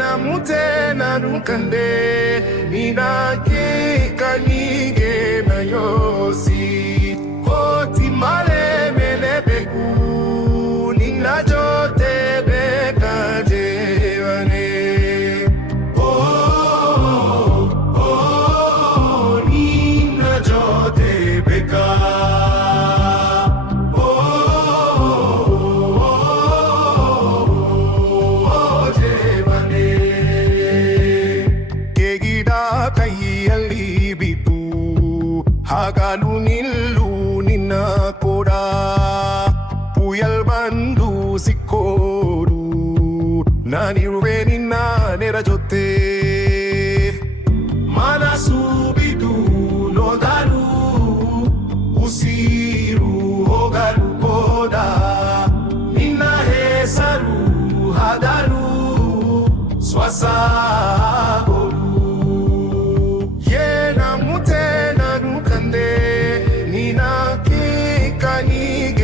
Yena mutena nukande ninakika nige na yosi hoti male mele beku ninajote beka jewane ninajote beka Hagalunin luna koda Puyal bandu sikoru Nani reni na nerajote Mana subidu no daru Usiru hogaru koda Nina hesaru hadaru Swasa Nina kika nige